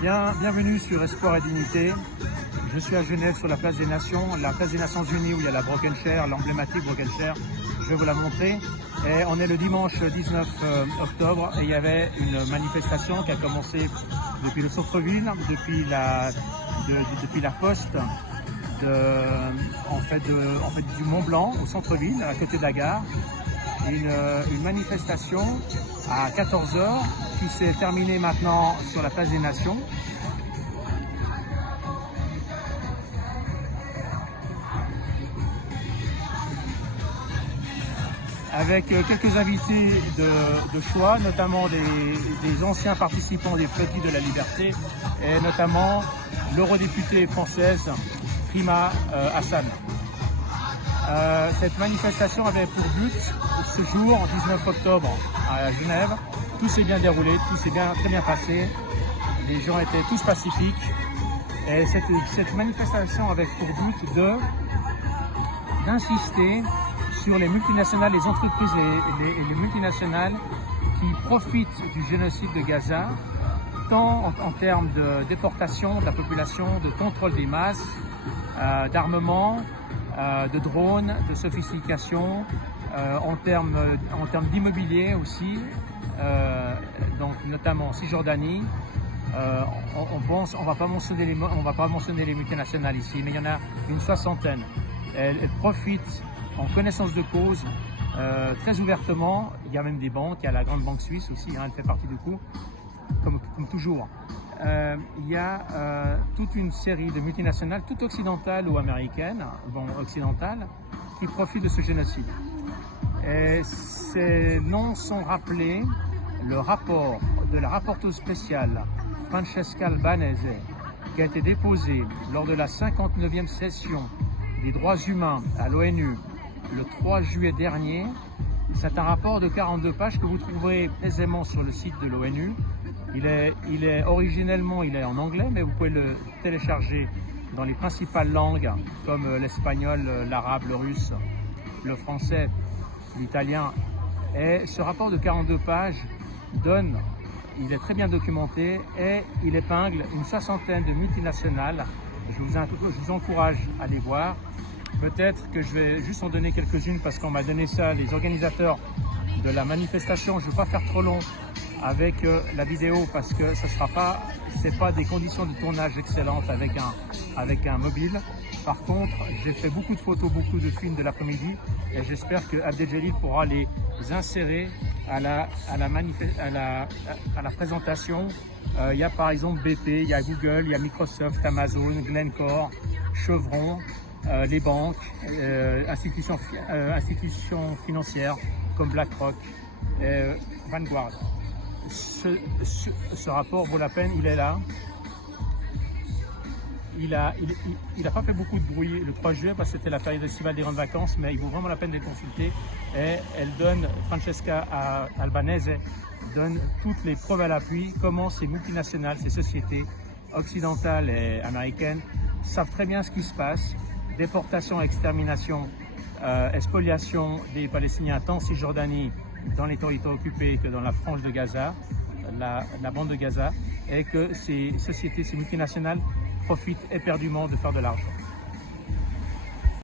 Bienvenue sur Espoir et Dignité. Je suis à Genève sur la place des Nations Unies où il y a la Broken Chair, l'emblématique Broken Chair. Je vais vous la montrer. Et on est le dimanche 19 octobre et il y avait une manifestation qui a commencé depuis le centre-ville, depuis la poste du Mont Blanc au centre-ville, à côté de la gare. Une manifestation à 14 h qui s'est terminée maintenant sur la place des Nations. Avec quelques invités de choix, notamment des anciens participants des Flottilles de la Liberté et notamment l'eurodéputée française Prima Hassan. Cette manifestation avait pour but ce jour, 19 octobre à Genève. Tout s'est bien déroulé, tout s'est très bien passé. Les gens étaient tous pacifiques. Et cette manifestation avait pour but d'insister sur les multinationales, les entreprises et les multinationales qui profitent du génocide de Gaza, tant en termes de déportation de la population, de contrôle des masses, d'armement, de drones, de sophistication, en termes d'immobilier aussi, donc notamment en Cisjordanie. On va pas mentionner les multinationales ici, mais il y en a une soixantaine. Elles profitent en connaissance de cause, très ouvertement. Il y a même des banques, il y a la grande banque suisse aussi, elle fait partie du coup, comme toujours. Il y a toute une série de multinationales, toutes occidentales ou américaines, occidentales, qui profitent de ce génocide. Et ces noms sont rappelés, le rapport de la rapporteure spéciale Francesca Albanese, qui a été déposé lors de la 59e session des droits humains à l'ONU le 3 juillet dernier. C'est un rapport de 42 pages que vous trouverez aisément sur le site de l'ONU. Originellement en anglais, mais vous pouvez le télécharger dans les principales langues comme l'espagnol, l'arabe, le russe, le français, l'italien. Et ce rapport de 42 pages il est très bien documenté et il épingle une soixantaine de multinationales. Je vous encourage à les voir. Peut-être que je vais juste en donner quelques-unes parce qu'on m'a donné ça, les organisateurs de la manifestation. Je ne vais pas faire trop long avec la vidéo parce que c'est pas des conditions de tournage excellentes avec un mobile. Par contre, j'ai fait beaucoup de photos, beaucoup de films de l'après-midi et j'espère que Abdeljalil pourra les insérer à la présentation. Il y a par exemple BP, il y a Google, il y a Microsoft, Amazon, Glencore, Chevron, les banques, institutions financières comme BlackRock, Vanguard. Ce rapport vaut la peine, il est là. Il n'a pas fait beaucoup de bruit le 3 juillet parce que c'était la période estivale des grandes vacances, mais il vaut vraiment la peine de les consulter. Et Francesca Albanese donne toutes les preuves à l'appui, comment ces multinationales, ces sociétés occidentales et américaines savent très bien ce qui se passe. Déportation, extermination, spoliation des Palestiniens tant en Cisjordanie, dans les territoires occupés, que dans la frange de Gaza, la bande de Gaza, et que ces sociétés, ces multinationales profitent éperdument de faire de l'argent.